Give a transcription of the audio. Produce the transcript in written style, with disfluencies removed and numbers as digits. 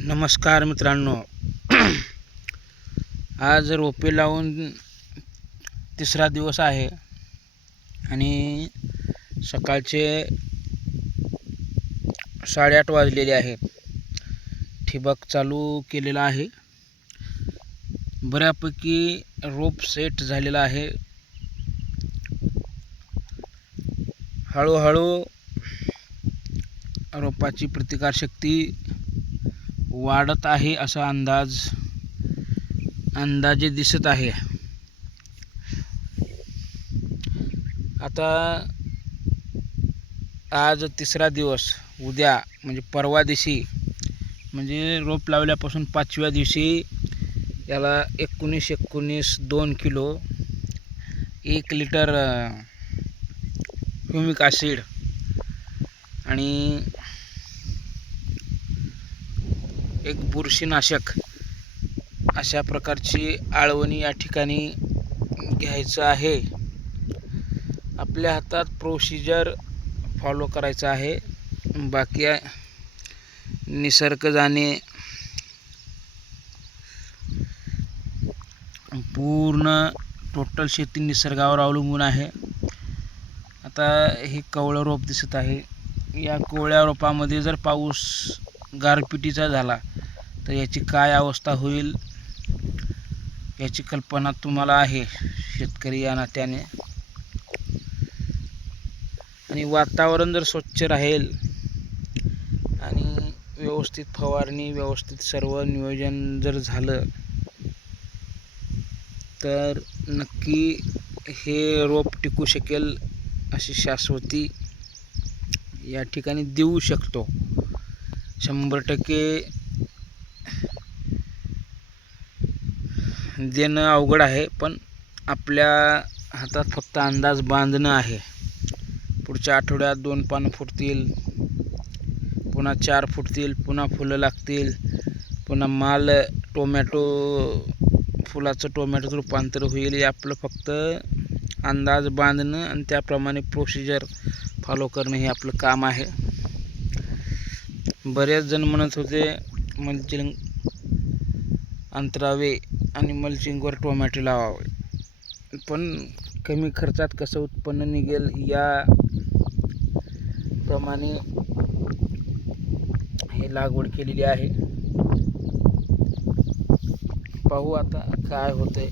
नमस्कार मित्रांनो. आज रोपे लावून तिसरा दिवस आहे आणि सकाळचे 8:30 वाजलेले आहेत. ठिबक चालू केलेला आहे. बऱ्यापैकी रोप सेट झालेला आहे. हळूहळू रोपाची प्रतिकारशक्ती वाढत आहे असा अंदाजे दिसत आहे. आता आज तिसरा दिवस, उद्या म्हणजे परवा दिवशी म्हणजे रोप लावल्यापासून 5व्या दिवशी याला 19 2 किलो 1 लिटर ह्युमिक ॲसिड आणि एक बुरशीनाशक अशा प्रकारची आळवणी या ठिकाणी घ्यायचं आहे. आपल्या हातात प्रोसिजर फॉलो करायचं आहे. बाकी निसर्ग जाणे. पूर्ण टोटल शेती निसर्गावर अवलंबून आहे. आता हे कवळं रोप दिसत आहे. या कोवळ्या रोपामध्ये जर पाऊस गारपिटीचा झाला तर याची काय अवस्था होईल याची कल्पना तुम्हाला आहे शेतकरी या नात्याने. आणि वातावरण जर स्वच्छ राहील आणि व्यवस्थित फवारणी, व्यवस्थित सर्व नियोजन जर झालं तर नक्की हे रोप टिकू शकेल अशी शाश्वती या ठिकाणी देऊ शकतो. 100% देणं अवघड आहे, पण आपल्या हातात फक्त अंदाज बांधणं आहे. पुढच्या आठवड्यात 2 पानं फुटतील, पुन्हा 4 फुटतील, पुन्हा फुलं लागतील, पुन्हा माल फुलाचं टोमॅटोचं रूपांतर होईल. हे आपलं फक्त अंदाज बांधणं आणि त्याप्रमाणे प्रोसिजर फॉलो करणं हे आपलं काम आहे. बरेच जण म्हणत होते मल्चिंग अंतरावे आणि मल्चिंगवर टोमॅटो लावावे, पण कमी खर्चात कसं उत्पन्न निघेल या प्रमाणे हे लागवड केलेली आहे. पाहू आता काय होतंय.